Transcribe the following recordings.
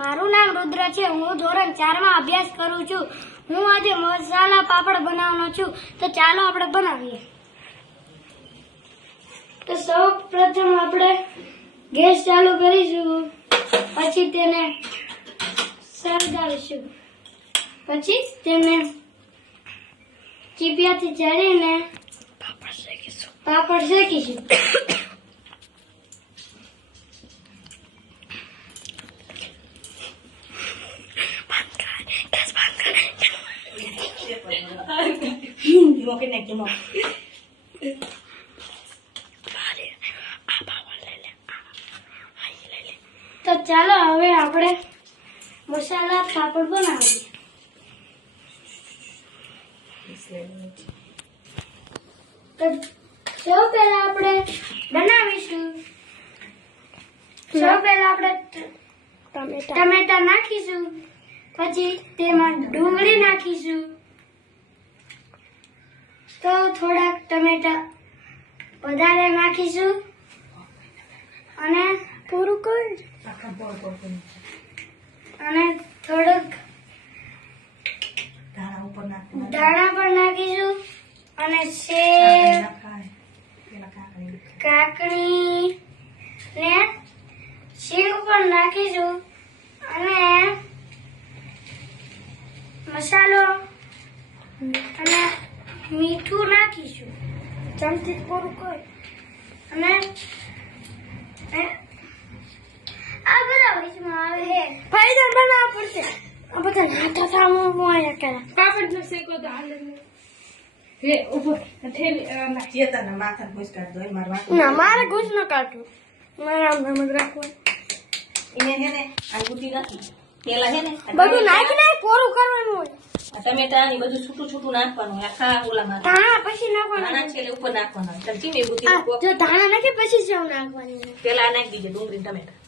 મારું નામ રુદ્ર છે. હું ધોરણ 4 માં અભ્યાસ કરું છું. હું આજે મસાલા પાપડ બનાવવાનો છું. તો ચાલો આપણે બનાવીએ. તો સૌ પ્રથમ આપણે ગેસ ચાલુ કરીશું, પછી તેને સળગાવીશું, પછી તેને ચીપિયાથી ચાળીને પાપડ શેકીશું. તો ચાલો હવે આપણે મસાલા પાપડ બનાવીએ. તો સૌ પહેલા આપણે બનાવીશું. સૌ પહેલા આપણે ટમેટા નાખીશું, પછી તેમાં ડુંગળી નાખીશું. તો થોડાક ટમેટા વધારે નાખીશું અને પૂરું કરી અને થોડુંક દાણા પણ નાખીશું અને સેવ, કાકડી ને શીંગ પણ નાખીશું અને મસાલો અને મીઠું નાખીશું. ચમચી પૂરું કરી અને આ બધા વચમાં આવે હે ફાયદા બનાવવા પડશે. આ બધા નાટા સામો આયા કરે પાપડ નો શેકો તો હાલે હે ઉપર થેલી નાખીએ તને માથા ઘૂસ કાઢ દો. ના મારે ઘૂસ ન કાઢવું, મારા નામ જ રાખવું. એને હે ને આ ગુટી નાખી પેલા હે ને બધું નાખીને કોરું કરવાનું હોય. ટમેટા ની બધું છૂટું છૂટું નાખવાનું, આખા ઓલામાં ધાણા પછી નાખવાનું. નાના છેલ્લે ઉપર નાખવાના. ચાલ ચીમે ગુટી જો ધાણા નાખે પછી સેવ નાખવાની. પેલા નાખી દીજે ડુંગળી ટમેટા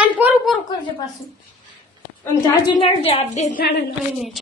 અને કોરું કરજે પાછું. આમ જાજુ નાખજે. આ બે ધાણા નાખીને